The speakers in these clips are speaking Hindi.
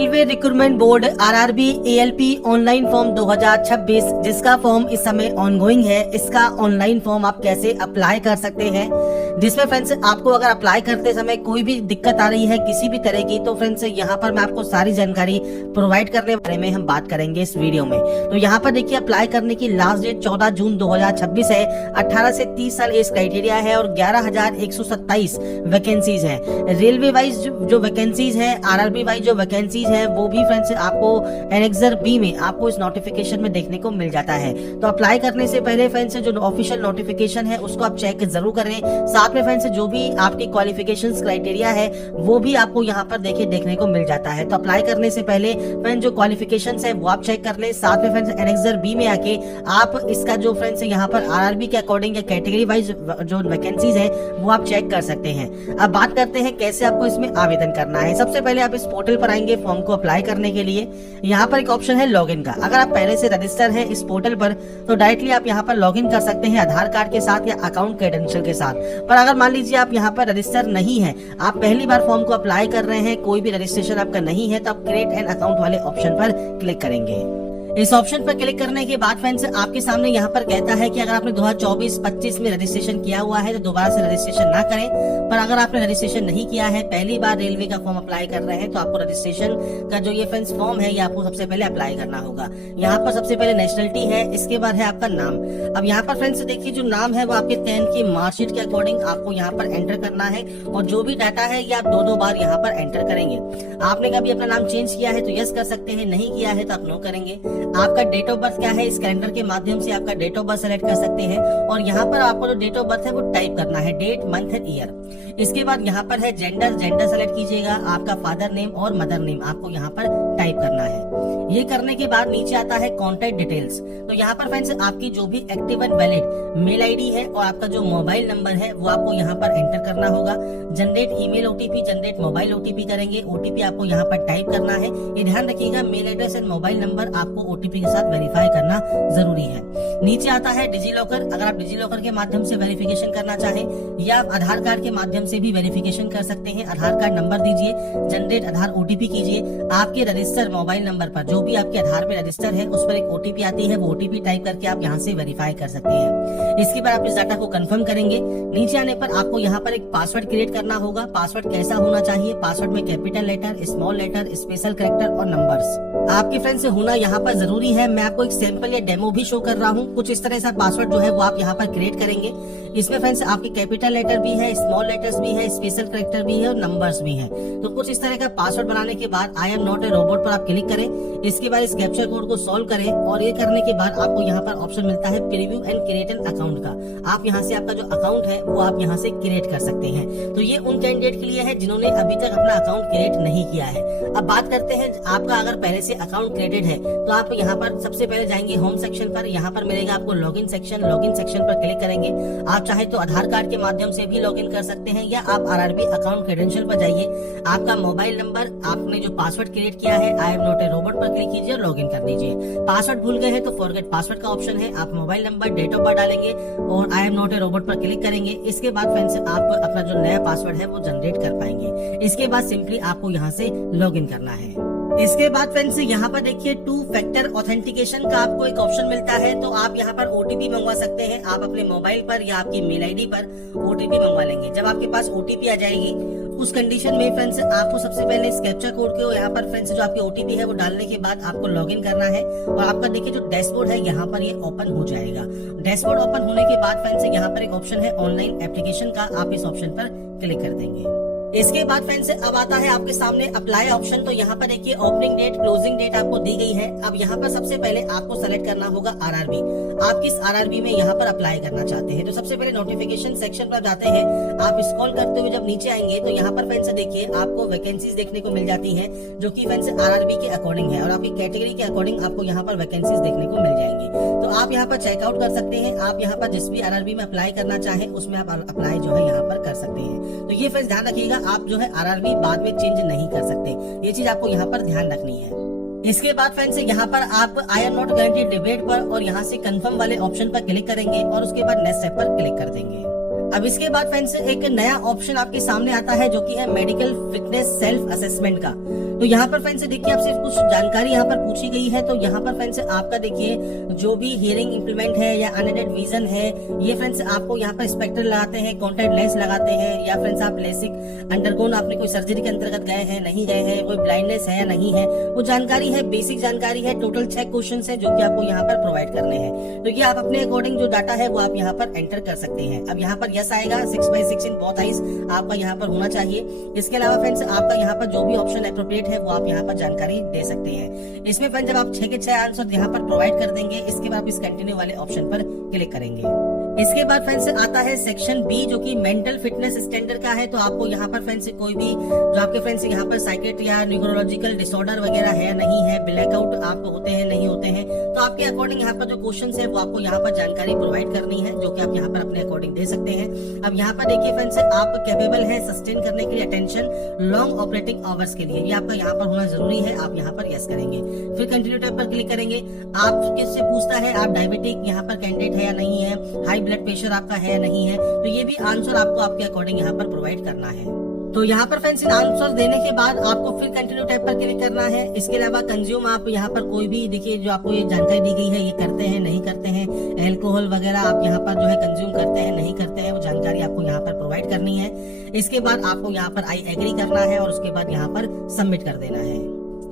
Railway recruitment board RRB ALP online form 2026 जिसका फॉर्म इस समय ऑनगोइंग है, इसका ऑनलाइन फॉर्म आप कैसे अप्लाई कर सकते हैं। जिसमें फ्रेंड्स आपको अगर अप्लाई करते समय कोई भी दिक्कत आ रही है किसी भी तरह की, तो फ्रेंड्स यहाँ पर मैं आपको सारी जानकारी प्रोवाइड करने बारे में हम बात करेंगे इस वीडियो में। तो यहाँ पर देखिए अप्लाई करने की लास्ट डेट 14 जून 2026 है। 18 से 30 साल एज क्राइटेरिया है और 11,127 वैकेंसीज है। रेलवे वाइज जो वैकेंसीज है, आरआरबी वाइज जो वैकेंसीज है, वो भी फ्रेंड्स आपको एनेक्सर बी में आपको इस नोटिफिकेशन में देखने को मिल जाता है। तो अप्लाई करने से पहले फ्रेंड्स जो ऑफिशियल नोटिफिकेशन है उसको आप चेक जरूर करें। साथ में फ्रेंड्स जो भी आपकी क्वालिफिकेशंस क्राइटेरिया है वो भी आपको यहाँ पर देखने को मिल जाता है। तो अप्लाई करने से पहले फ्रेंड्स जो क्वालिफिकेशंस है वो आप चेक कर लें। साथ में फ्रेंड्स एनेक्सर बी में आके आप इसका जो फ्रेंड्स यहाँ पर आरआरबी के अकॉर्डिंग या कैटेगरी वाइज जो वैकेंसीज है वो आप चेक कर सकते हैं। अब बात करते हैं कैसे आपको इसमें आवेदन करना है। सबसे पहले आप इस पोर्टल पर आएंगे फॉर्म को अप्लाई करने के लिए। यहाँ पर एक ऑप्शन है लॉगिन का। अगर आप पहले से रजिस्टर है इस पोर्टल पर तो डायरेक्टली आप यहाँ पर लॉगिन कर सकते हैं आधार कार्ड के साथ या अकाउंट क्रेडेंशियल के साथ। पर अगर मान लीजिए आप यहाँ पर रजिस्टर नहीं है, आप पहली बार फॉर्म को अप्लाई कर रहे हैं, कोई भी रजिस्ट्रेशन आपका नहीं है, तो आप क्रिएट एन अकाउंट वाले ऑप्शन पर क्लिक करेंगे। इस ऑप्शन पर क्लिक करने के बाद फ्रेंड्स आपके सामने यहाँ पर कहता है कि अगर आपने 2024-25 में रजिस्ट्रेशन किया हुआ है तो दोबारा से रजिस्ट्रेशन ना करें। पर अगर आपने रजिस्ट्रेशन नहीं किया है, पहली बार रेलवे का फॉर्म अप्लाई कर रहे हैं, तो आपको रजिस्ट्रेशन का जो ये फ्रेंड्स फॉर्म है ये आपको सबसे पहले अप्लाई करना होगा। यहाँ पर सबसे पहले नेशनलिटी है, इसके बाद है आपका नाम। अब यहाँ पर फ्रेंड्स देखिए जो नाम है वो आपके 10th की मार्कशीट के अकॉर्डिंग आपको यहाँ पर एंटर करना है और जो भी डाटा है ये आप दो बार यहाँ पर एंटर करेंगे। आपने कभी अपना नाम चेंज किया है तो यस कर सकते हैं, नहीं किया है तो आप नो करेंगे। आपका डेट ऑफ बर्थ क्या है, इस कैलेंडर के माध्यम से आपका डेट ऑफ बर्थ सेलेक्ट कर सकते हैं और यहाँ पर आपको जो डेट ऑफ बर्थ है वो टाइप करना है, डेट मंथ एंड ईयर। इसके बाद यहाँ पर है जेंडर सेलेक्ट कीजिएगा। आपका फादर नेम और मदर नेम आपको यहाँ पर टाइप करना है। ये करने के बाद नीचे आता है कॉन्टैक्ट डिटेल्स। तो यहाँ पर फ्रेंड्स आपकी जो भी active and valid mail ID है और आपका जो मोबाइल नंबर है वो आपको यहाँ पर एंटर करना होगा। Generate email OTP, generate mobile OTP करेंगे। ओटीपी आपको यहाँ पर टाइप करना है। ये ध्यान रखिएगा mail address and mobile number आपको ओटीपी के साथ वेरीफाई करना जरूरी है। नीचे आता है डिजी लॉकर। अगर आप डिजी लॉकर के माध्यम से वेरिफिकेशन करना चाहें या आप आधार कार्ड के माध्यम से भी वेरिफिकेशन कर सकते हैं। आधार कार्ड नंबर दीजिए, जनरेट आधार ओटीपी कीजिए। आपके रजिस्टर मोबाइल नंबर पर जो भी आपके आधार में रजिस्टर है उस पर एक ओटीपी आती है, वो ओटीपी टाइप करके आप यहाँ से वेरीफाई कर सकते हैं। इसके बाद आप इस डाटा को कंफर्म करेंगे। नीचे आने पर आपको यहाँ पर एक पासवर्ड क्रिएट करना होगा। पासवर्ड कैसा होना चाहिए, पासवर्ड में capital letter, small letter, special character और नंबर्स आपके फ्रेंड से होना यहाँ पर जरूरी है। मैं आपको एक सैंपल या डेमो भी शो कर रहा हूँ। कुछ इस तरह से पासवर्ड जो है वो आप यहाँ पर क्रिएट करेंगे। इसमें फ्रेंड्स आपके कैपिटल लेटर भी है, स्मॉल लेटर्स भी है, स्पेशल कैरेक्टर भी है और नंबर्स भी है। तो कुछ इस तरह का पासवर्ड बनाने के बाद आई एम नॉट ए रोबोट पर आप क्लिक करें। इसके बाद इस कैप्चर कोड को सॉल्व करें और ये करने के बाद आपको यहाँ पर ऑप्शन मिलता है preview and create an account का। आप यहाँ से आपका जो अकाउंट है वो आप यहाँ से क्रिएट कर सकते हैं। तो ये उन कैंडिडेट के लिए है जिन्होंने अभी तक अपना अकाउंट क्रिएट नहीं किया है। अब बात करते हैं आपका अगर पहले से अकाउंट क्रिएटेड है तो आप यहाँ पर सबसे पहले जाएंगे होम सेक्शन पर। यहाँ पर मिलेगा आपको लॉगिन सेक्शन। लॉगिन सेक्शन पर क्लिक करेंगे। आप चाहे तो आधार कार्ड के माध्यम से भी लॉगिन कर सकते हैं या आप आरआरबी अकाउंट क्रेडेंशियल पर जाइए। आपका मोबाइल नंबर, आपने जो पासवर्ड क्रिएट किया है आई एम नॉट ए रोबोट पर क्लिक कीजिए और लॉगिन कर दीजिए। पासवर्ड भूल गए हैं तो फॉरगेट पासवर्ड का ऑप्शन है। आप mobile number, date of birth डालेंगे और I am not a robot पर क्लिक करेंगे। इसके बाद फ्रेंड्स आप अपना जो नया पासवर्ड है वो जनरेट कर पाएंगे। इसके बाद सिंपली आपको यहाँ से लॉगिन करना है। इसके बाद फ्रेंड्स यहाँ पर देखिए 2 फैक्टर ऑथेंटिकेशन का आपको एक ऑप्शन मिलता है। तो आप यहाँ पर ओटीपी मंगवा सकते हैं। आप अपने मोबाइल पर या आपकी मेल आईडी पर ओटीपी मंगवा लेंगे। जब आपके पास ओटीपी आ जाएगी उस कंडीशन में फ्रेंड्स आपको सबसे पहले इस कैप्चर कोड को यहाँ पर फ्रेंड्स जो आपकी ओटीपी है वो डालने के बाद आपको लॉगिन करना है और आपका देखिए जो डैशबोर्ड है यहाँ पर ये ओपन हो जाएगा। डैशबोर्ड ओपन होने के बाद फ्रेंड्स यहाँ पर एक ऑप्शन है ऑनलाइन एप्लीकेशन का। आप इस ऑप्शन पर क्लिक कर देंगे। इसके बाद फ्रेंड्स अब आता है आपके सामने अप्लाई ऑप्शन। तो यहाँ पर देखिए ओपनिंग डेट, क्लोजिंग डेट आपको दी गई है। अब यहाँ पर सबसे पहले आपको सेलेक्ट करना होगा आरआरबी। आप किस आरआरबी में यहाँ पर अप्लाई करना चाहते हैं। तो सबसे पहले नोटिफिकेशन सेक्शन पर जाते हैं। आप स्क्रॉल करते हुए जब नीचे आएंगे तो यहाँ पर फ्रेंड्स देखिए आपको वैकेंसीज देखने को मिल जाती है जो कि फ्रेंड्स आरआरबी के अकॉर्डिंग है और आपकी कैटेगरी के अकॉर्डिंग आपको यहाँ पर वैकेंसीज देखने को मिल जाएंगी। तो आप यहाँ पर चेकआउट कर सकते हैं। आप यहाँ पर जिस भी आरआरबी में अप्लाई करना चाहे उसमें आप अप्लाई जो है यहाँ पर कर सकते हैं। तो ये फ्रेंड्स ध्यान रखिएगा आप जो है आरआरबी बाद में चेंज नहीं कर सकते। ये चीज आपको यहाँ पर ध्यान रखनी है। इसके बाद फ्रेंड्स यहाँ पर आप आई एम नॉट गारंटीड डिबेट पर और यहाँ से कंफर्म वाले ऑप्शन पर क्लिक करेंगे और उसके बाद नेक्स्ट स्टेप पर क्लिक कर देंगे। अब इसके बाद फ्रेंड्स एक नया ऑप्शन आपके सामने आता है जो कि है मेडिकल फिटनेस सेल्फ असेसमेंट का। तो यहाँ पर फ्रेंड्स देखिए आपसे कुछ जानकारी यहाँ पर पूछी गई है। तो यहाँ पर फ्रेंड्स आपका देखिए जो भी हियरिंग इम्प्लीमेंट है या अनएडेड विजन है, ये फ्रेंड्स आपको यहाँ पर स्पेक्ट्रल लगाते हैं, कॉन्टैक्ट लेंस लगाते हैं, या फ्रेंड्स आप लेसिक अंडरगोन आपने कोई सर्जरी के अंतर्गत गए हैं नहीं गए हैं, कोई ब्लाइंडनेस है या नहीं है, वो जानकारी है, बेसिक जानकारी है। टोटल 6 क्वेश्चन है जो कि आपको यहाँ पर प्रोवाइड करने हैं। तो ये आप अपने अकॉर्डिंग जो डाटा है वो आप यहाँ पर एंटर कर सकते हैं। अब यहाँ पर यस आएगा, 6x6 इन बोथ आइज आपका यहाँ पर होना चाहिए। इसके अलावा फ्रेंड्स आपका यहाँ पर जो भी ऑप्शन एप्रोप्रिएट है वो आप यहाँ पर जानकारी दे सकते हैं। इसमें फ्रेंड्स जब आप 6 के 6 आंसर यहाँ पर प्रोवाइड कर देंगे, इसके बाद इस कंटिन्यू वाले ऑप्शन पर क्लिक करेंगे। इसके बाद फ्रेंड्स आता है सेक्शन बी जो कि मेंटल फिटनेस स्टैंडर्ड का है। तो आपको यहाँ पर फ्रेंड्स कोई भी जो आपके फ्रेंड्स यहाँ पर साइकेट या न्यूरोलॉजिकल डिसऑर्डर वगैरह है नहीं है, ब्लैकआउट आपको होते हैं नहीं होते हैं, तो आपके अकॉर्डिंग यहाँ पर जो क्वेश्चन है वो आपको यहाँ पर जानकारी प्रोवाइड करनी है, जो कि आप यहाँ पर अपने अकॉर्डिंग दे सकते हैं। अब यहाँ पर देखिए फ्रेंड्स आप कैपेबल है सस्टेन करने के लिए अटेंशन लॉन्ग ऑपरेटिंग आवर्स के लिए, ये आपका यहाँ पर होना जरूरी है। आप यहाँ पर यस करेंगे, फिर कंटिन्यू टैब पर क्लिक करेंगे। आप किससे पूछता है आप डायबिटिक यहाँ पर कैंडिडेट है या नहीं है, हाई ब्लड प्रेशर आपका है या नहीं है, तो ये भी आंसर आपको आपके अकॉर्डिंग यहाँ पर प्रोवाइड करना है। तो यहाँ पर फ्रेंड्स आंसर देने के बाद आपको फिर कंटिन्यू टैब पर क्लिक करना है। इसके अलावा कंज्यूम आप यहाँ पर कोई भी देखिए जो आपको ये जानकारी दी गई है, ये करते हैं नहीं करते हैं, अल्कोहल वगैरह आप यहाँ पर जो है कंज्यूम करते हैं नहीं करते हैं, वो जानकारी आपको यहाँ पर प्रोवाइड करनी है। इसके बाद आपको यहाँ पर आई एग्री करना है और उसके बाद यहाँ पर सबमिट कर देना है।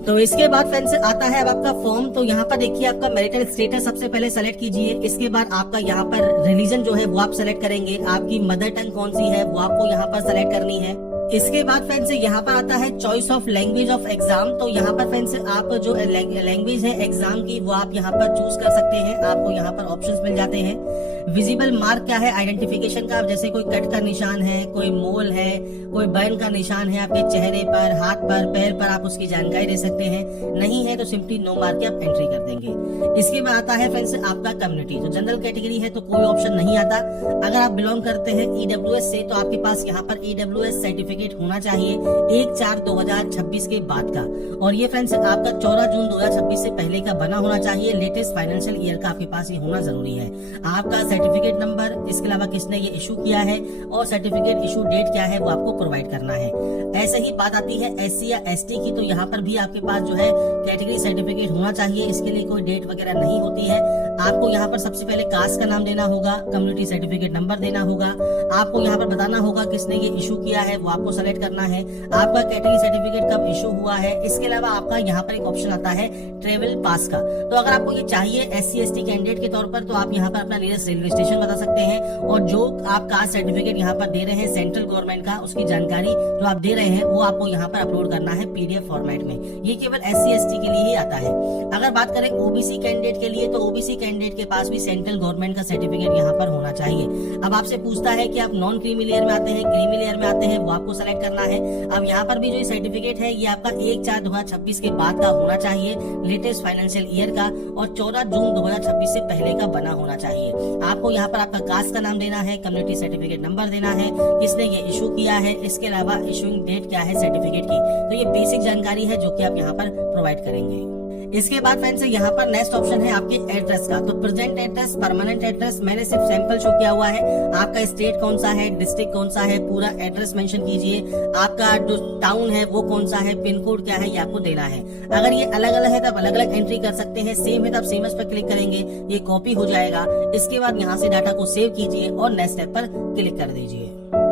तो इसके बाद फ्रेंड्स आता है अब आपका फॉर्म। तो यहाँ पर देखिए आपका मैरिटल स्टेटस सबसे पहले सेलेक्ट कीजिए। इसके बाद आपका यहाँ पर रिलीजन जो है वो आप सेलेक्ट करेंगे, आपकी मदर टंग कौन सी है वो आपको यहाँ पर सेलेक्ट करनी है। इसके बाद फ्रेंड्स यहाँ पर आता है choice of language of exam. तो यहाँ पर फ्रेंड्स आप जो लैंग्वेज है एग्जाम की वो आप यहाँ पर चूज कर सकते हैं, आपको यहाँ पर ऑप्शंस मिल जाते हैं। विजिबल मार्क क्या है आइडेंटिफिकेशन का, जैसे कोई कट का निशान है, कोई मोल है, कोई बर्न का निशान है आपके चेहरे पर, हाथ पर, पैर पर, आप उसकी जानकारी दे सकते हैं। नहीं है तो सिंपली नो मार्क की आप एंट्री कर देंगे। इसके बाद आता है फ्रेंड्स आपका कम्युनिटी। तो जनरल कैटेगरी है तो कोई ऑप्शन नहीं आता। अगर आप बिलोंग करते हैं ईडब्ल्यूएस से तो आपके पास यहाँ पर ईडब्ल्यूएस सर्टिफिकेट होना चाहिए 1/4/2026 के बाद का, और ये फ्रेंड्स आपका 14 जून 2026 से पहले का बना होना चाहिए। लेटेस्ट फाइनेंशियल ईयर का आपके पास ये होना जरूरी है। आपका सर्टिफिकेट नंबर, इसके अलावा किसने ये इशू किया है और सर्टिफिकेट इशू डेट क्या है वो आपको प्रोवाइड करना है। ऐसे ही बात आती है एससी या एसटी की। तो यहाँ पर भी आपके पास जो है कैटेगरी सर्टिफिकेट होना चाहिए, इसके लिए कोई डेट वगैरह नहीं होती है। आपको यहाँ पर सबसे पहले कास्ट का नाम देना होगा, कम्युनिटी सर्टिफिकेट नंबर देना होगा, आपको यहाँ पर बताना होगा किसने ये इशू किया है वो आपको सेलेक्ट करना है, आपका कैटेगरी सर्टिफिकेट कब इशू हुआ है। इसके अलावा आपका यहाँ पर एक ऑप्शन आता है ट्रेवल पास का। तो अगर आपको ये चाहिए एससी एसटी कैंडिडेट के तौर पर तो आप यहाँ पर अपना नियरेस्ट रेलवे स्टेशन बता सकते हैं, और जो आप कास्ट सर्टिफिकेट यहाँ पर दे रहे हैं सेंट्रल गवर्नमेंट का, उसकी जानकारी जो आप दे रहे हैं वो आपको यहाँ पर अपलोड करना है पीडीएफ फॉर्मेट में। ये केवल एससी एसटी के लिए ही आता है। अगर बात करें ओबीसी कैंडिडेट के लिए तो ओबीसी कैंडिडेट के पास भी सेंट्रल गवर्नमेंट का सर्टिफिकेट यहाँ पर होना चाहिए। अब आपसे पूछता है कि आप नॉन क्रीमी लेयर में आते हैं, क्रीमी लेयर में आते हैं, वो आपको सेलेक्ट करना है। अब यहाँ पर भी जो सर्टिफिकेट है ये आपका 1/4/2026 के बाद का होना चाहिए, लेटेस्ट फाइनेंशियल ईयर का, और 14 जून 2026 से पहले का बना होना चाहिए। आपको यहाँ पर आपका कास्ट का नाम देना है, कम्युनिटी सर्टिफिकेट नंबर देना है, किसने ये इशू किया है, इसके अलावा इशूइंग डेट क्या है सर्टिफिकेट की। तो ये बेसिक जानकारी है जो कि आप यहाँ पर प्रोवाइड करेंगे। इसके बाद फ्रेंड्स यहाँ पर नेक्स्ट ऑप्शन है आपके एड्रेस का। तो प्रेजेंट एड्रेस, परमानेंट एड्रेस, मैंने सिर्फ सैंपल शो किया हुआ है। आपका स्टेट कौन सा है, डिस्ट्रिक्ट कौन सा है, पूरा एड्रेस मेंशन कीजिए। आपका जो टाउन है वो कौन सा है, पिन कोड क्या है, ये आपको देना है। अगर ये अलग अलग है तब अलग अलग एंट्री कर सकते हैं, सेम है तब सेम पर क्लिक करेंगे, ये कॉपी हो जाएगा। इसके बाद यहाँ से डाटा को सेव कीजिए और नेक्स्ट स्टेप पर क्लिक कर दीजिए।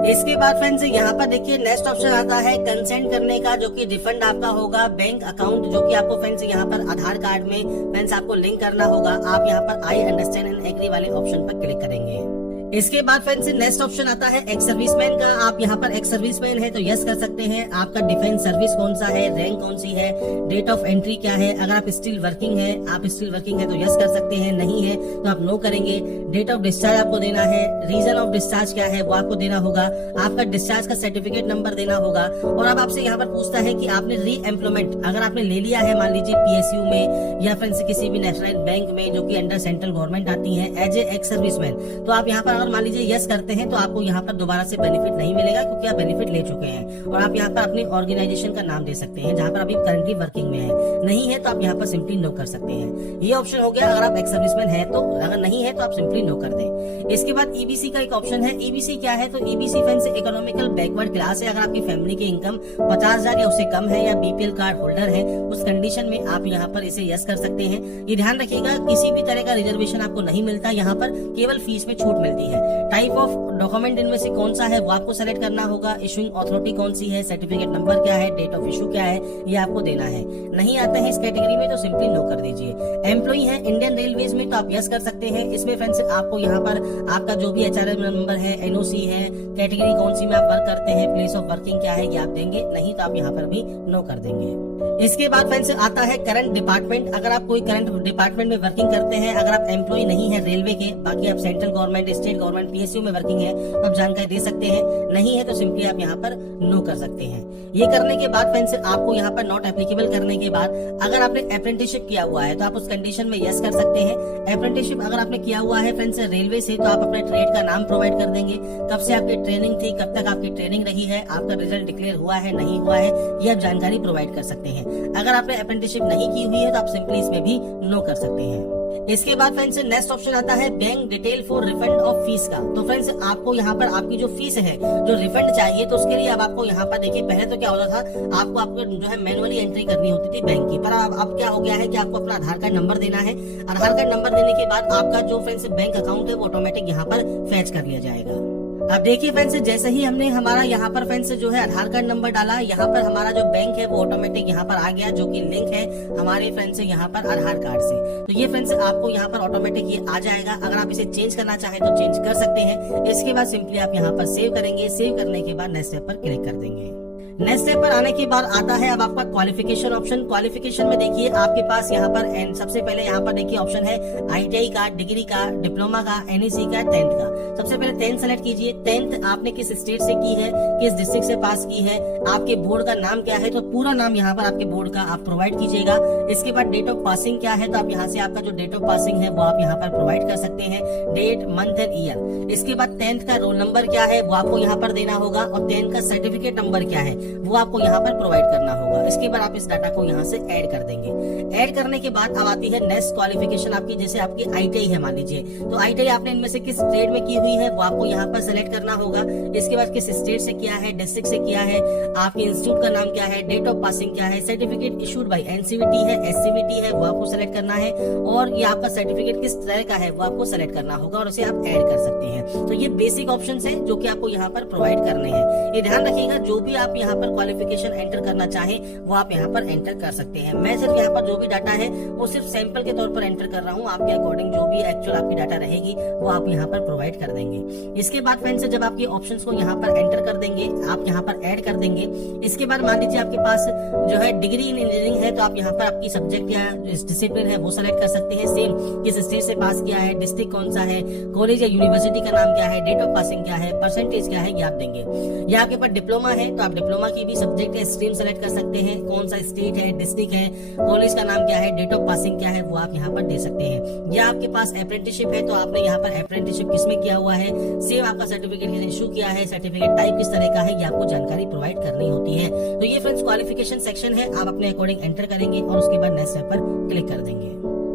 इसके बाद फ्रेंड्स यहाँ पर देखिए नेक्स्ट ऑप्शन आता है कंसेंट करने का, जो कि रिफंड आपका होगा बैंक अकाउंट, जो कि आपको फ्रेंड्स यहाँ पर आधार कार्ड में फ्रेंड्स आपको लिंक करना होगा। आप यहाँ पर आई अंडरस्टैंड एंड एग्री वाले ऑप्शन पर क्लिक करेंगे। इसके बाद फ्रेंड्स नेक्स्ट ऑप्शन आता है एक्स सर्विसमैन का। आप यहाँ पर एक्स सर्विसमैन है तो यस कर सकते हैं। आपका डिफेंस सर्विस कौन सा है, रैंक कौन सी है, डेट ऑफ एंट्री क्या है। अगर आप स्टिल वर्किंग है, आप स्टिल वर्किंग है तो यस कर सकते हैं, नहीं है तो आप नो करेंगे। डेट ऑफ डिस्चार्ज आपको देना है, रीजन ऑफ डिस्चार्ज क्या है वो आपको देना होगा, आपका डिस्चार्ज का सर्टिफिकेट नंबर देना होगा। और अब आपसे यहाँ पर पूछता है कि आपने री एम्प्लॉयमेंट अगर आपने ले लिया है, मान लीजिए पीएसयू में या फ्रेंड्स किसी भी नेशनल बैंक में जो कि अंडर सेंट्रल गवर्नमेंट आती है एज ए एक्स सर्विसमैन, तो आप यहाँ पर अगर मान लीजिए यस करते हैं तो आपको यहाँ पर दोबारा से बेनिफिट नहीं मिलेगा, क्योंकि आप बेनिफिट ले चुके हैं। और आप यहाँ पर अपने ऑर्गेनाइजेशन का नाम दे सकते हैं जहाँ पर अभी करंटली वर्किंग में है। नहीं है तो आप यहाँ पर सिंपली नो कर सकते हैं। ये ऑप्शन हो गया अगर आप एक्स सर्विसमैन है तो, अगर नहीं है तो आप सिंपली नो कर दें। इसके बाद ईबीसी का एक ऑप्शन है। ईबीसी क्या है? तो EBC friends economical backward class है। अगर आपकी फैमिली की इनकम 50,000 या उससे कम है या बीपीएल कार्ड होल्डर है, उस कंडीशन में आप यहाँ पर इसे यस कर सकते हैं। ये ध्यान रखिएगा किसी भी तरह का रिजर्वेशन आपको नहीं मिलता, यहाँ पर केवल फीस में छूट मिलती है। टाइप ऑफ डॉक्यूमेंट इनमें से कौन सा है वो आपको सेलेक्ट करना होगा। इशूइंग अथॉरिटी कौन सी है, सर्टिफिकेट नंबर क्या है, डेट ऑफ इशू क्या है, ये आपको देना है। नहीं आते हैं इस कैटेगरी में तो सिंपली नो कर दीजिए। एम्प्लॉई है इंडियन रेलवेज में तो आप यस कर सकते हैं। इसमें फ्रेंड्स आपको यहाँ पर आपका जो भी एचआरएम नंबर है, एनओसी है, कैटेगरी कौन सी में आप वर्क करते हैं, प्लेस ऑफ वर्किंग क्या है, ये आप देंगे। नहीं तो आप यहाँ पर भी नो कर देंगे। इसके बाद फ्रेंड्स आता है करंट डिपार्टमेंट। अगर आप कोई करंट डिपार्टमेंट में वर्किंग करते हैं, अगर आप एम्प्लॉय नहीं है रेलवे के, बाकी आप central government, state government, PSU में वर्किंग है तो आप जानकारी दे सकते हैं। नहीं है तो सिंपली आप यहाँ पर नो कर सकते हैं। ये करने के बाद फ्रेंड्स आपको यहाँ पर नॉट एप्लीकेबल करने के बाद अगर आपने अप्रेंटिसशिप किया हुआ है तो आप उस कंडीशन में यस कर सकते हैं। अप्रेंटिसशिप अगर आपने किया हुआ है फ्रेंड्स रेलवे से तो आप अपने ट्रेड का नाम प्रोवाइड कर देंगे, कब से आपकी ट्रेनिंग थी, कब तक आपकी ट्रेनिंग रही है, आपका रिजल्ट डिक्लेयर हुआ है नहीं हुआ है, ये आप जानकारी प्रोवाइड कर सकते हैं। अगर आपने अप्रेंटिसशिप नहीं की हुई है तो आप सिंपली इसमें भी नो कर सकते हैं। इसके बाद फ्रेंड्स नेक्स्ट ऑप्शन आता है bank detail for refund of fees का। तो फ्रेंड्स आपको यहाँ पर आपकी जो फीस है, जो रिफंड चाहिए, तो उसके लिए अब आपको यहाँ पर देखिए, पहले तो क्या होता था, आपको जो है मैनुअली एंट्री करनी होती थी बैंक की, पर अब क्या हो गया है कि आपको अपना आधार कार्ड नंबर देना है। आधार कार्ड नंबर देने के बाद आपका जो फ्रेंड्स बैंक अकाउंट है वो ऑटोमेटिक यहाँ पर फैच कर लिया जाएगा। अब देखिए फ्रेंड्स जैसे ही हमने हमारा यहाँ पर फ्रेंड्स जो है आधार कार्ड नंबर डाला, यहाँ पर हमारा जो बैंक है वो ऑटोमेटिक यहाँ पर आ गया, जो कि लिंक है हमारे फ्रेंड्स यहाँ पर आधार कार्ड से। तो ये फ्रेंड्स आपको यहाँ पर ऑटोमेटिक ये आ जाएगा। अगर आप इसे चेंज करना चाहें तो चेंज कर सकते हैं। इसके बाद सिंपली आप यहाँ पर सेव करेंगे। सेव करने के बाद नेक्स्ट स्टेप पर क्लिक कर देंगे। नेक्स्ट स्टेप पर आने के बाद आता है अब आपका क्वालिफिकेशन ऑप्शन। क्वालिफिकेशन में देखिए आपके पास यहाँ पर सबसे पहले यहाँ पर देखिए ऑप्शन है आईटीआई का, डिग्री का, डिप्लोमा का, एनईसी का, 10th का। सबसे पहले 10th सेलेक्ट कीजिए। 10th आपने किस स्टेट से की है, किस डिस्ट्रिक्ट से पास की है, आपके बोर्ड का नाम क्या है, तो पूरा नाम यहाँ पर आपके बोर्ड का आप प्रोवाइड कीजिएगा। इसके बाद डेट ऑफ पासिंग क्या है, तो आप यहाँ से आपका जो डेट ऑफ पासिंग है वो आप यहाँ पर प्रोवाइड कर सकते हैं, डेट, मंथ एंड ईयर। इसके बाद 10th का रोल नंबर क्या है वो आपको यहाँ पर देना होगा, और 10th का सर्टिफिकेट नंबर क्या है वो आपको यहाँ पर प्रोवाइड करना होगा। इसके बाद आप इस डाटा को यहाँ से ऐड कर देंगे। ऐड करने के बाद अब आती है नेक्स्ट क्वालिफिकेशन आपकी। जैसे आपकी आईटीआई है मान लीजिए, तो आईटीआई आपने इनमें से किस ट्रेड में की हुई है वो आपको यहाँ पर सेलेक्ट करना होगा। इसके बाद किस स्टेट से किया है, डिस्ट्रिक्ट से किया है, आपके इंस्टीट्यूट का नाम क्या है, डेट ऑफ पासिंग क्या है, सर्टिफिकेट इशूड बाय एनसीवीटी है, एससीवीटी है, वो आपको सेलेक्ट करना है, और ये आपका सर्टिफिकेट किस तरह का है वो आपको सेलेक्ट करना होगा, और उसे आप ऐड कर सकते हैं। तो ये बेसिक ऑप्शन है जो कि आपको यहाँ पर प्रोवाइड करने हैं। ये ध्यान रखिएगा जो भी आप यहाँ पर क्वालिफिकेशन एंटर करना चाहे वो आप यहाँ पर एंटर कर सकते हैं। मैं सिर्फ यहाँ पर जो भी डाटा है वो सिर्फ सैंपल के तौर पर एंटर कर रहा हूँ। आपके अकॉर्डिंग जो भी एक्चुअल आपकी डाटा रहेगी वो आप यहाँ पर प्रोवाइड कर देंगे। इसके बाद फ्रेंड्स जब आप ये ऑप्शंस को यहाँ पर एंटर कर देंगे, आप यहाँ पर ऐड कर देंगे। इसके बाद मान लीजिए आपके पास जो है डिग्री इन इंजीनियरिंग है, तो आप यहाँ पर आपकी सब्जेक्ट या डिसिप्लिन है वो सेलेक्ट कर सकते हैं। सेम किस स्टेट से पास किया है, डिस्ट्रिक्ट कौन सा है, कॉलेज या यूनिवर्सिटी का नाम क्या है, डेट ऑफ पासिंग क्या है, परसेंटेज क्या है, ये आप देंगे। या आपके पास डिप्लोमा है तो आप डिप्लोमा की भी सब्जेक्ट या स्ट्रीम सेलेक्ट कर सकते हैं, कौन सा स्टेट है, डिस्ट्रिक्ट है, कॉलेज का नाम क्या है, डेट ऑफ पासिंग क्या है, वो आप यहाँ पर दे सकते हैं। या आपके पास अप्रेंटिसशिप है तो आपने यहाँ पर अप्रेंटिसशिप किसमें किया हुआ है, सेम आपका सर्टिफिकेट इशू किया है, सर्टिफिकेट टाइप किस तरह का है, ये आपको जानकारी प्रोवाइड करनी होती है। तो ये फ्रेंड्स क्वालिफिकेशन सेक्शन है, आप अपने अकॉर्डिंग एंटर करेंगे और उसके बाद नेक्स्ट स्टेप पर क्लिक कर देंगे।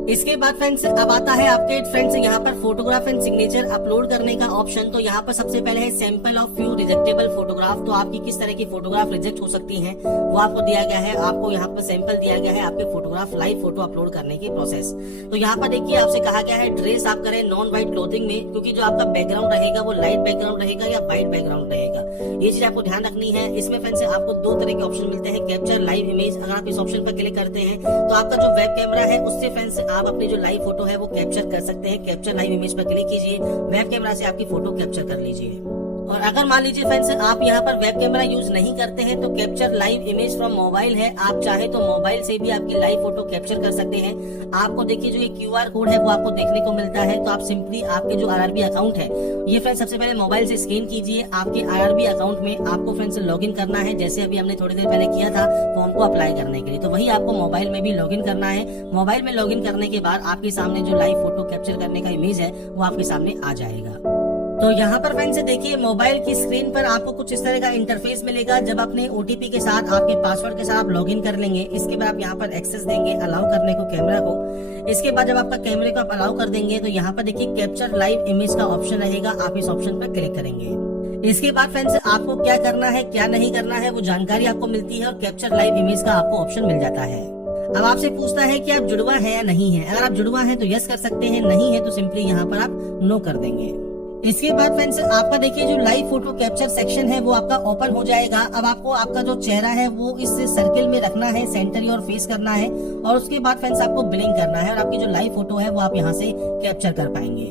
इसके बाद फ्रेंड्स अब आता है आपके फ्रेंड्स यहाँ पर फोटोग्राफ एंड सिग्नेचर अपलोड करने का ऑप्शन। तो यहाँ पर सबसे पहले है सैंपल ऑफ फ्यू रिजेक्टेबल फोटोग्राफ। तो आपकी किस तरह की फोटोग्राफ रिजेक्ट हो सकती हैं वो आपको दिया गया है। आपको यहाँ पर सैंपल दिया गया है आपके फोटोग्राफ लाइव फोटो अपलोड करने की प्रोसेस। तो यहाँ पर देखिए आपसे कहा गया है ड्रेस आप करें नॉन व्हाइट क्लोथिंग में, क्योंकि जो आपका बैकग्राउंड रहेगा वो लाइट बैकग्राउंड रहेगा या व्हाइट बैकग्राउंड रहेगा। ये चीज आपको ध्यान रखनी है। इसमें फ्रेंड्स आपको दो तरह के ऑप्शन मिलते हैं, कैप्चर लाइव इमेज। अगर आप इस ऑप्शन पर क्लिक करते हैं तो आपका जो वेब कैमरा है उससे फ्रेंड्स आप अपनी जो लाइव फोटो है वो कैप्चर कर सकते हैं। कैप्चर लाइव इमेज पर क्लिक कीजिए, वेब कैमरा से आपकी फोटो कैप्चर कर लीजिए। और अगर मान लीजिए फ्रेंड्स आप यहाँ पर वेब कैमरा यूज नहीं करते हैं तो capture live image from mobile है, आप चाहे तो मोबाइल से भी आपकी लाइव फोटो कैप्चर कर सकते हैं। आपको देखिए जो ये QR कोड है वो आपको देखने को मिलता है। तो आप सिंपली आपके जो RRB अकाउंट है ये फ्रेंड्स सबसे पहले मोबाइल से स्कैन कीजिए। आपके RRB अकाउंट में आपको फ्रेंड्स लॉगिन करना है, जैसे अभी हमने थोड़ी देर पहले किया था फॉर्म को अप्लाई करने के लिए। तो वही आपको मोबाइल में भी लॉगिन करना है। मोबाइल में लॉगिन करने के बाद आपके सामने जो लाइव फोटो कैप्चर करने का इमेज है वो आपके सामने आ जाएगा। तो यहाँ पर फ्रेंड्स देखिए मोबाइल की स्क्रीन पर आपको कुछ इस तरह का इंटरफेस मिलेगा। जब अपने ओटीपी के साथ आपके पासवर्ड के साथ आप लॉगिन कर लेंगे, इसके बाद आप यहाँ पर एक्सेस देंगे अलाउ करने को कैमरा को। इसके बाद जब आपका कैमरे को आप अलाउ कर देंगे तो यहाँ पर देखिए कैप्चर लाइव इमेज का ऑप्शन रहेगा, आप इस ऑप्शन पर क्लिक करेंगे। इसके बाद फ्रेंड्स आपको क्या करना है क्या नहीं करना है वो जानकारी आपको मिलती है और कैप्चर लाइव इमेज का आपको ऑप्शन मिल जाता है। अब आपसे पूछता है कि आप जुड़वा है या नहीं है। अगर आप जुड़वा है तो यस कर सकते हैं, नहीं है तो सिंपली यहाँ पर आप नो कर देंगे। इसके बाद फ्रेंड्स आपका देखिए जो लाइव फोटो कैप्चर सेक्शन है वो आपका ओपन हो जाएगा। अब आपको आपका जो चेहरा है वो इस सर्किल में रखना है, सेंटर और फेस करना है और उसके बाद फ्रेंड्स आपको ब्लिंक करना है और आपकी जो लाइव फोटो है वो आप यहाँ से कैप्चर कर पाएंगे।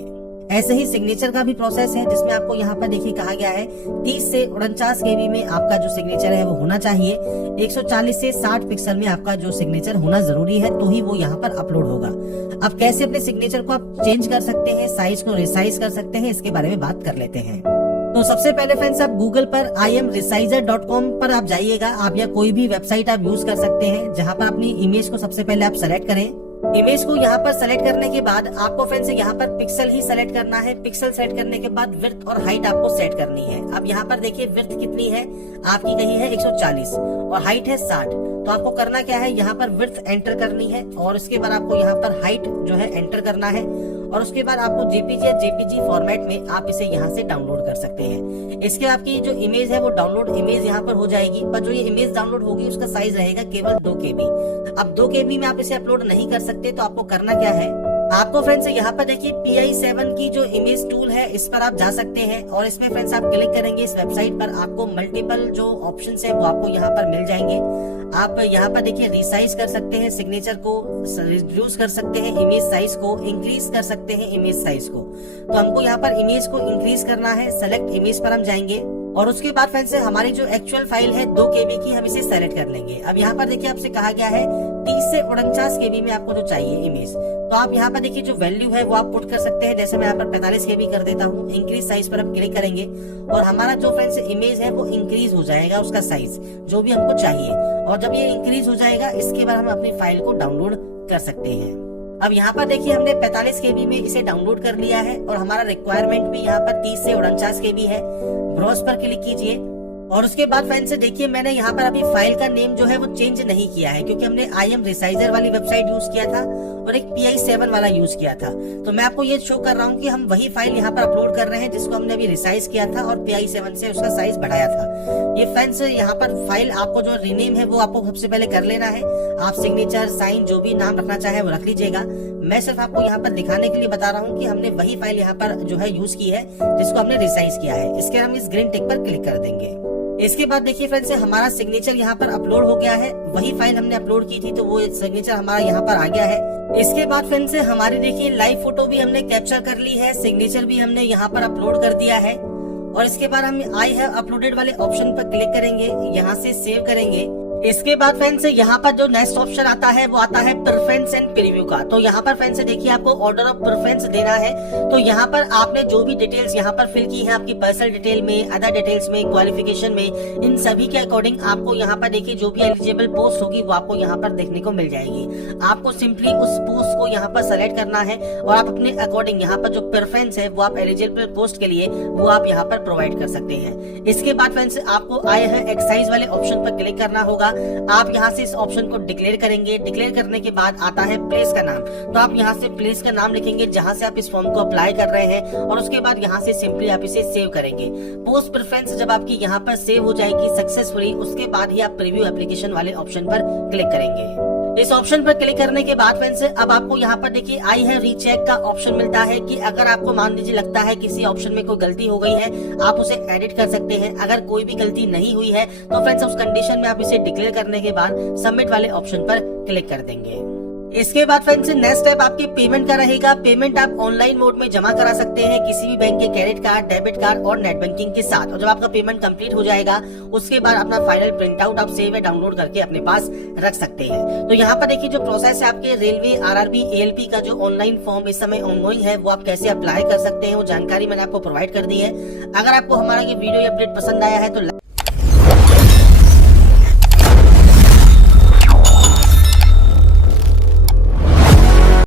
ऐसे ही सिग्नेचर का भी प्रोसेस है जिसमें आपको यहाँ पर देखिए कहा गया है 30 से 49 केबी में आपका जो सिग्नेचर है वो होना चाहिए। 140 से 60 पिक्सल में आपका जो सिग्नेचर होना जरूरी है तो ही वो यहाँ पर अपलोड होगा। अब कैसे अपने सिग्नेचर को आप चेंज कर सकते हैं, साइज को रिसाइज कर सकते हैं, इसके बारे में बात कर लेते हैं। तो सबसे पहले फ्रेंड्स आप गूगल पर imresizer.com पर आप जाइएगा। आप या कोई भी वेबसाइट आप यूज कर सकते हैं जहाँ पर अपनी इमेज को सबसे पहले आप सेलेक्ट करें। इमेज को यहाँ पर सेलेक्ट करने के बाद आपको फ्रेंड्स यहाँ पर पिक्सल ही सेलेक्ट करना है। पिक्सल सेलेक्ट करने के बाद विड्थ और हाइट आपको सेट करनी है। अब यहाँ पर देखिए विड्थ कितनी है, आपकी कही है 140 और हाइट है 60। तो आपको करना क्या है, यहाँ पर विड्थ एंटर करनी है और उसके बाद आपको यहाँ पर हाइट जो है एंटर करना है और उसके बाद आपको जेपीजी या जेपीजी फॉर्मेट में आप इसे यहाँ से डाउनलोड कर सकते हैं। इसके आपकी जो इमेज है वो डाउनलोड इमेज यहाँ पर हो जाएगी, पर जो ये इमेज डाउनलोड होगी उसका साइज रहेगा केवल 2 KB। अब 2 KB में आप इसे अपलोड नहीं कर सकते तो आपको करना क्या है, आपको फ्रेंड्स यहाँ पर देखिए PI7 की जो इमेज टूल है इस पर आप जा सकते हैं और इसमें फ्रेंड्स आप क्लिक करेंगे। इस वेबसाइट पर आपको मल्टीपल जो ऑप्शंस है वो आपको यहाँ पर मिल जाएंगे। आप यहाँ पर देखिए रिसाइज कर सकते हैं सिग्नेचर को, रिड्यूस कर सकते हैं इमेज साइज को, इंक्रीज कर सकते हैं इमेज साइज को। तो हमको यहाँ पर इमेज को इंक्रीज करना है, सेलेक्ट इमेज पर हम जाएंगे और उसके बाद फ्रेंड्स हमारी जो एक्चुअल फाइल है 2 KB की, हम इसे सेलेक्ट कर लेंगे। अब यहाँ पर देखिए आपसे कहा गया है 30 से 49 KB में आपको जो चाहिए इमेज, तो आप यहाँ पर देखिए जो वैल्यू है वो आप पुट कर सकते हैं। जैसे मैं यहाँ पर 45 KB कर देता हूँ। इंक्रीज साइज पर हम क्लिक करेंगे और हमारा जो फ्रेंड्स इमेज है वो इंक्रीज हो जाएगा, उसका साइज जो भी हमको चाहिए। और जब ये इंक्रीज हो जाएगा इसके बाद हम अपनी फाइल को डाउनलोड कर सकते हैं। अब यहाँ पर देखिए हमने 45 KB में इसे डाउनलोड कर लिया है और हमारा रिक्वायरमेंट भी यहाँ पर 30 से 49 KB है। ब्राउज पर क्लिक कीजिए और उसके बाद फ्रेंड्स देखिए मैंने यहाँ पर अभी फाइल का नेम जो है वो चेंज नहीं किया है क्योंकि हमने imresizer वाली वेबसाइट यूज किया था और एक PI7 वाला यूज किया था। तो मैं आपको ये शो कर रहा हूँ कि हम वही फाइल यहाँ पर अपलोड कर रहे हैं जिसको हमने अभी रिसाइज किया था और PI7 से उसका साइज बढ़ाया था। ये फ्रेंड्स यहाँ पर फाइल आपको जो रीनेम है वो आपको सबसे पहले कर लेना है। आप सिग्नेचर साइन जो भी नाम रखना चाहे वो रख लीजिएगा। मैं सिर्फ आपको यहाँ पर दिखाने के लिए बता रहा हूँ कि हमने वही फाइल यहाँ पर जो है यूज की है जिसको हमने रिसाइज किया है। इसके हम इस ग्रीन टिक पर क्लिक कर देंगे। इसके बाद देखिए फ्रेंड्स हमारा सिग्नेचर यहाँ पर अपलोड हो गया है। वही फाइल हमने अपलोड की थी तो वो सिग्नेचर हमारा यहाँ पर आ गया है। इसके बाद फ्रेंड्स हमारी देखिए लाइव फोटो भी हमने कैप्चर कर ली है, सिग्नेचर भी हमने यहाँ पर अपलोड कर दिया है और इसके बाद हम आई हैव अपलोडेड वाले ऑप्शन पर क्लिक करेंगे, यहाँ से सेव करेंगे। इसके बाद फ्रेंड्स यहाँ पर जो नेक्स्ट ऑप्शन आता है वो आता है प्रेफरेंस एंड प्रीव्यू का। तो यहाँ पर फ्रेंड्स देखिए आपको ऑर्डर ऑफ प्रेफरेंस देना है। तो यहाँ पर आपने जो भी डिटेल्स यहाँ पर फिल की है आपकी पर्सनल डिटेल में, अदर डिटेल्स में, क्वालिफिकेशन में, इन सभी के अकॉर्डिंग आपको यहाँ पर देखिए जो भी एलिजिबल पोस्ट होगी वो आपको यहाँ पर देखने को मिल जाएगी। आपको सिंपली उस पोस्ट को यहाँ पर सेलेक्ट करना है और आप अपने अकॉर्डिंग यहाँ पर जो प्रेफरेंस है वो आप एलिजिबल पोस्ट के लिए वो आप यहाँ पर प्रोवाइड कर सकते हैं। इसके बाद फ्रेंड्स आपको आए हैं एक्सरसाइज वाले ऑप्शन पर क्लिक करना होगा। आप यहाँ से इस ऑप्शन को डिक्लेयर करेंगे। डिक्लेयर करने के बाद आता है प्लेस का नाम, तो आप यहाँ से प्लेस का नाम लिखेंगे जहाँ से आप इस फॉर्म को अप्लाई कर रहे हैं और उसके बाद यहाँ से सिंपली आप इसे सेव करेंगे। पोस्ट प्रेफरेंस जब आपकी यहाँ पर सेव हो जाएगी सक्सेसफुली, उसके बाद ही आप प्रीव्यू एप्लीकेशन वाले ऑप्शन पर क्लिक करेंगे। इस ऑप्शन पर क्लिक करने के बाद फ्रेंड्स अब आपको यहाँ पर देखिए आई है रीचेक का ऑप्शन मिलता है कि अगर आपको मान लीजिए लगता है किसी ऑप्शन में कोई गलती हो गई है आप उसे एडिट कर सकते हैं। अगर कोई भी गलती नहीं हुई है तो फ्रेंड्स उस कंडीशन में आप इसे डिक्लेयर करने के बाद सबमिट वाले ऑप्शन पर क्लिक कर देंगे। इसके बाद फ्रेंड्स नेक्स्ट स्टेप आपकी पेमेंट का रहेगा। पेमेंट आप ऑनलाइन मोड में जमा करा सकते हैं किसी भी बैंक के क्रेडिट कार्ड, डेबिट कार्ड और नेट बैंकिंग के साथ। और जब आपका पेमेंट कंप्लीट हो जाएगा उसके बाद अपना फाइनल प्रिंट आउट आप सेव है डाउनलोड करके अपने पास रख सकते हैं। तो यहाँ पर देखिए जो प्रोसेस है आपके रेलवे RRB ALP का जो ऑनलाइन फॉर्म इस समय ऑनगोइंग है वो आप कैसे अप्लाई कर सकते हैं वो जानकारी मैंने आपको प्रोवाइड कर दी है। अगर आपको हमारा ये वीडियो अपडेट पसंद आया है तो